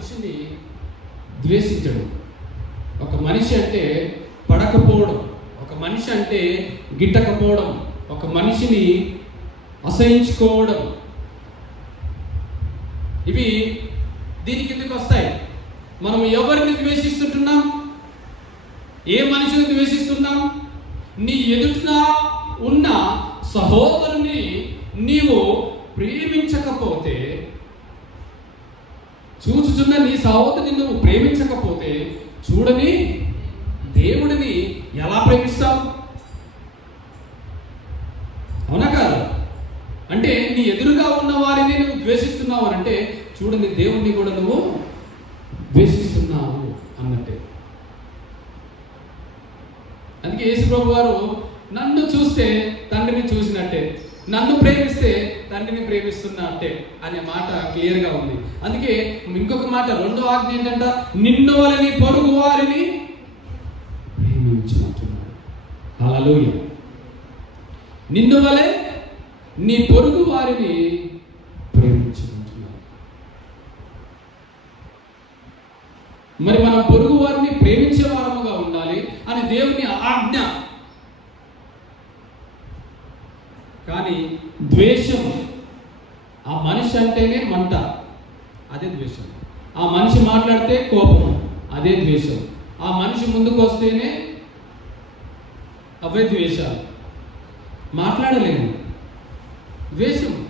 మనిషిని ద్వేషించడు. ఒక మనిషి అంటే పడకపోవడం, ఒక మనిషి అంటే గిట్టకపోవడం, ఒక మనిషిని అసహించుకోవడం, ఇవి దీని కిందకి వస్తాయి. మనం ఎవరిని ద్వేషిస్తుంటున్నాం? ఏ మనిషిని ద్వేషిస్తున్నాం? నీ ఎదుట ఉన్న సహోదరుని నీవు ప్రేమించకపోతే, చూచుచున్న నీ సహోదరుని నువ్వు ప్రేమించకపోతే, చూడని దేవుడిని ఎలా ప్రేమిస్తావు? అవునా కాదు? అంటే నీ ఎదురుగా ఉన్న వారిని నువ్వు ద్వేషిస్తున్నావు అని అంటే, చూడని దేవుడిని కూడా నువ్వు ద్వేషిస్తున్నావు అన్నట్టే. అందుకే యేసుప్రభు వారు నన్ను చూస్తే తండ్రిని చూసినట్టే, నన్ను ప్రేమిస్తే తండ్రిని ప్రేమిస్తున్నట్టే అనే మాట క్లియర్గా ఉంది. అందుకే ఇంకొక మాట, రెండో ఆజ్ఞ ఏంటంట, నిన్ను వలె నీ పొరుగు వారిని ప్రేమించుకుంటున్నాడు. హల్లెలూయా. నిన్ను వలె నీ పొరుగు వారిని ప్రేమించుకుంటున్నాడు. మరి మనం పొరుగు వారిని ప్రేమించే వారముగా ఉండాలి అని దేవుని ఆజ్ఞ. కానీ ద్వేషం, ఆ మనిషి అంటేనే మంట, అదే ద్వేషం. ఆ మనిషి మాట్లాడితే కోపం, అదే ద్వేషం. ఆ మనిషి ముందుకు వస్తేనే అవే ద్వేషాలు. మాట్లాడలేము, ద్వేషం.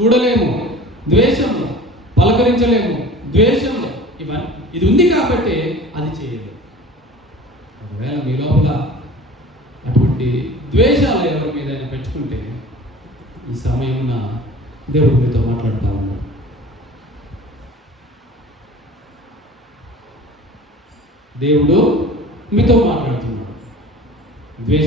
చూడలేము, ద్వేషం. పలకరించలేము, ద్వేషం. ఇవన్నీ ఇది ఉంది కాబట్టి అది చేయలేదు. ఒకవేళ మీ లోపల అటువంటి ద్వేషాలు ఎవరి మీద పెట్టుకుంటే, ఈ సమయం దేవుడు మీతో మాట్లాడుతూ ఉన్నాడు. దేవుడు మీతో మాట్లాడుతున్నాడు. ద్వేషం